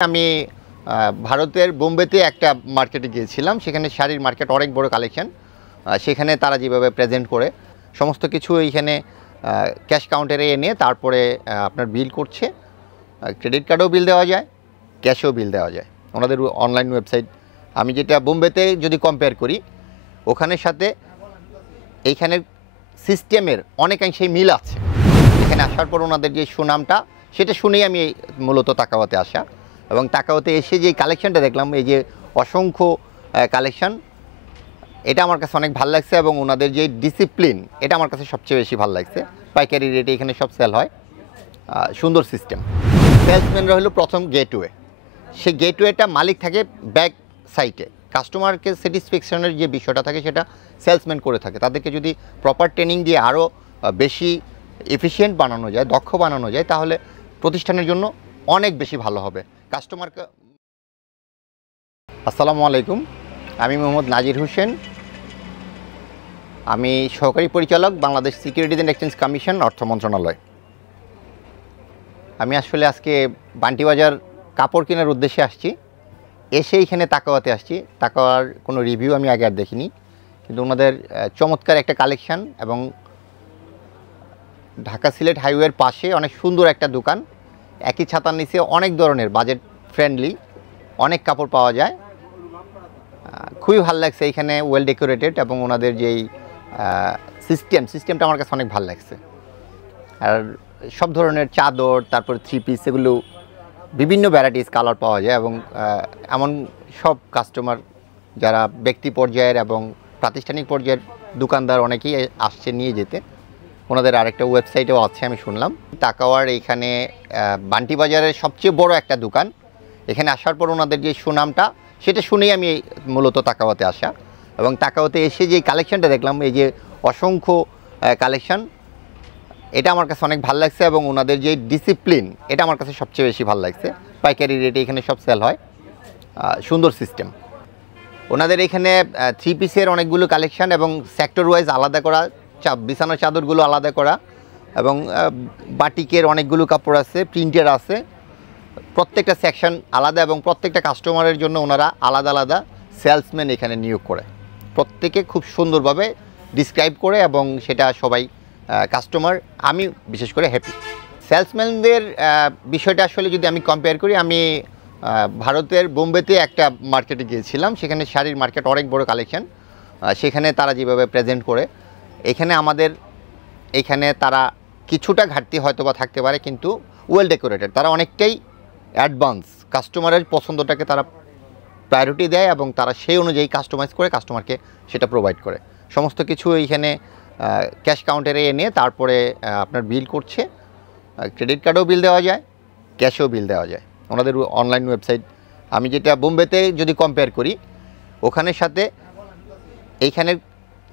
আমি ভারতের বোম্বেতে একটা মার্কেটে গিয়েছিলাম। সেখানে শাড়ির মার্কেট, অনেক বড় কালেকশন। সেখানে তারা যেভাবে প্রেজেন্ট করে সমস্ত কিছু এইখানে ক্যাশ কাউন্টারে এনে তারপরে আপনার বিল করছে। ক্রেডিট কার্ডেও বিল দেওয়া যায়, ক্যাশেও বিল দেওয়া যায়। ওনাদের অনলাইন ওয়েবসাইট, আমি যেটা বোম্বেতে যদি কম্পেয়ার করি ওখানের সাথে এইখানের সিস্টেমের অনেকাংশেই মিল আছে। এখানে আসার পর ওনাদের যে সুনামটা, সেটা শুনেই আমি মূলত তাকাওয়াতে আসা, এবং তাকাওয়াতে এসে যে কালেকশনটা দেখলাম, এই যে অসংখ্য কালেকশন, এটা আমার কাছে অনেক ভালো লাগছে। এবং ওনাদের যে ডিসিপ্লিন, এটা আমার কাছে সবচেয়ে বেশি ভালো লাগছে। পাইকারি রেটে এখানে সব সেল হয়, সুন্দর সিস্টেম। সেলসম্যানরা হলো প্রথম গেটওয়ে। সেই গেটওয়েটা মালিক থাকে ব্যাক সাইটে। কাস্টমারকে স্যাটিসফ্যাকশনের যে বিষয়টা থাকে সেটা সেলসম্যান করে থাকে। তাদেরকে যদি প্রপার ট্রেনিং দিয়ে আরও বেশি এফিশিয়েন্ট বানানো যায়, দক্ষ বানানো যায়, তাহলে প্রতিষ্ঠানের জন্য অনেক বেশি ভালো হবে। কাস্টমারকে আসসালামু আলাইকুম, আমি মোহাম্মদ নাজির হোসেন। আমি সহকারী পরিচালক, Bangladesh securities and exchange commission, অর্থ মন্ত্রণালয়। আমি আসলে আজকে বান্টিবাজার কাপড় কেনার উদ্দেশ্যে আসছি। এসে এখানে তাকাওয়াতে আসছি। তাকাওয়ার কোনো রিভিউ আমি আগে আর দেখিনি, কিন্তু ওনাদের চমৎকার একটা কালেকশান, এবং ঢাকা সিলেট হাইওয়ের পাশে অনেক সুন্দর একটা দোকান। একই ছাতার নিচে অনেক ধরনের বাজেট ফ্রেন্ডলি অনেক কাপড় পাওয়া যায়। খুবই ভালো লাগছে এখানে, ওয়েল ডেকোরেটেড, এবং ওনাদের যেই সিস্টেমটা আমার কাছে অনেক ভালো লাগছে। আর সব ধরনের চাদর, তারপর থ্রি পিস, এগুলো বিভিন্ন ভ্যারাইটিস কালার পাওয়া যায়। এবং এমন সব কাস্টমার যারা ব্যক্তি পর্যায়ের এবং প্রাতিষ্ঠানিক পর্যায়ের দোকানদার অনেকেই আসছে নিয়ে যেতে। ওনাদের আরেকটা ওয়েবসাইটেও আছে আমি শুনলাম। তাকাওয়ার এইখানে বান্টিবাজারের সবচেয়ে বড় একটা দোকান। এখানে আসার পর ওনাদের যে সুনামটা, সেটা শুনেই আমি মূলত তাকাওয়াতে আসা, এবং তাকাওয়াতে এসে যে কালেকশনটা দেখলাম, এই যে অসংখ্য কালেকশন, এটা আমার কাছে অনেক ভালো লাগছে। এবং ওনাদের যে ডিসিপ্লিন, এটা আমার কাছে সবচেয়ে বেশি ভালো লাগছে। পাইকারি রেটে এখানে সব সেল হয়, সুন্দর সিস্টেম। ওনাদের এখানে থ্রি পিসের অনেকগুলো কালেকশন, এবং সেক্টর ওয়াইজ আলাদা করা, বিছানার চাদরগুলো আলাদা করা, এবং বাটিকের অনেকগুলো কাপড় আছে, প্রিন্টের আছে। প্রত্যেকটা সেকশন আলাদা, এবং প্রত্যেকটা কাস্টমারের জন্য ওনারা আলাদা আলাদা সেলসম্যান এখানে নিয়োগ করে। প্রত্যেকে খুব সুন্দরভাবে ডিসক্রাইব করে, এবং সেটা সবাই কাস্টমার, আমি বিশেষ করে হ্যাপি। সেলসম্যানদের বিষয়টা আসলে যদি আমি কম্পেয়ার করি, আমি ভারতের বোম্বেতে একটা মার্কেটে গিয়েছিলাম। সেখানে শাড়ির মার্কেট, অনেক বড় কালেকশন। সেখানে তারা যেভাবে প্রেজেন্ট করে, এখানে তারা কিছুটা ঘাটতি হয়তো বা থাকতে পারে, কিন্তু ওয়েল ডেকোরেটেড। তারা অনেকটাই অ্যাডভান্স, কাস্টমারের পছন্দটাকে তারা প্রায়োরিটি দেয়, এবং তারা সেই অনুযায়ী কাস্টমাইজ করে কাস্টমারকে সেটা প্রোভাইড করে। সমস্ত কিছু এইখানে ক্যাশ কাউন্টারে এনে তারপরে আপনার বিল করছে। ক্রেডিট কার্ডেও বিল দেওয়া যায়, ক্যাশেও বিল দেওয়া যায়। ওনাদের অনলাইন ওয়েবসাইট, আমি যেটা বোম্বেতে যদি কম্পেয়ার করি ওখানের সাথে এইখানের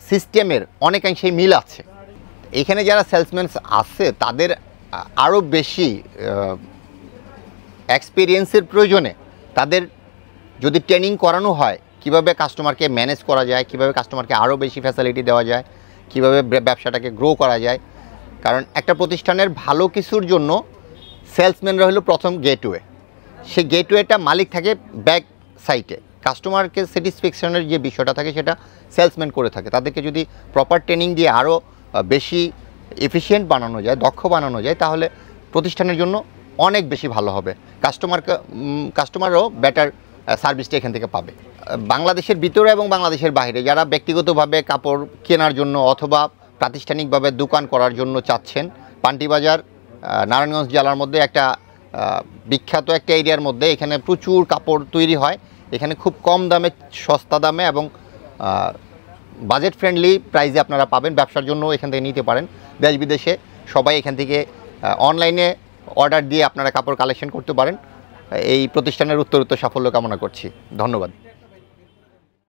সিস্টেমের অনেকাংশেই মিল আছে। এখানে যারা সেলসম্যান আছে তাদের আরও বেশি এক্সপিরিয়েন্সের প্রয়োজনে তাদের যদি ট্রেনিং করানো হয়, কিভাবে কাস্টমারকে ম্যানেজ করা যায়, কিভাবে কাস্টমারকে আরও বেশি ফ্যাসিলিটি দেওয়া যায়, কিভাবে ব্যবসাটাকে গ্রো করা যায়। কারণ একটা প্রতিষ্ঠানের ভালো কিছুর জন্য সেলসম্যানরা হলো প্রথম গেটওয়ে। সেই গেটওয়েটা মালিক থাকে ব্যাক সাইটে। কাস্টমারকে স্যাটিসফ্যাকশনের যে বিষয়টা থাকে সেটা সেলসম্যান করে থাকে। তাদেরকে যদি প্রপার ট্রেনিং দিয়ে আরও বেশি এফিশিয়েন্ট বানানো যায়, দক্ষ বানানো যায়, তাহলে প্রতিষ্ঠানের জন্য অনেক বেশি ভালো হবে। কাস্টমারও বেটার সার্ভিসটা এখান থেকে পাবে। বাংলাদেশের ভিতরে এবং বাংলাদেশের বাইরে যারা ব্যক্তিগতভাবে কাপড় কেনার জন্য অথবা প্রাতিষ্ঠানিকভাবে দোকান করার জন্য চাচ্ছেন, বান্টিবাজার নারায়ণগঞ্জ জেলার মধ্যে একটা বিখ্যাত একটা এরিয়ার মধ্যে এখানে প্রচুর কাপড় তৈরি হয়। এখানে খুব কম দামে, সস্তা দামে, এবং বাজেট ফ্রেন্ডলি প্রাইসে আপনারা পাবেন। ব্যবসার জন্য এখান থেকে নিতে পারেন। দেশ বিদেশে সবাই এখান থেকে অনলাইনে অর্ডার দিয়ে আপনারা কাপড় কালেকশন করতে পারেন। এই প্রতিষ্ঠানের উত্তরোত্তর সাফল্য কামনা করছি। ধন্যবাদ।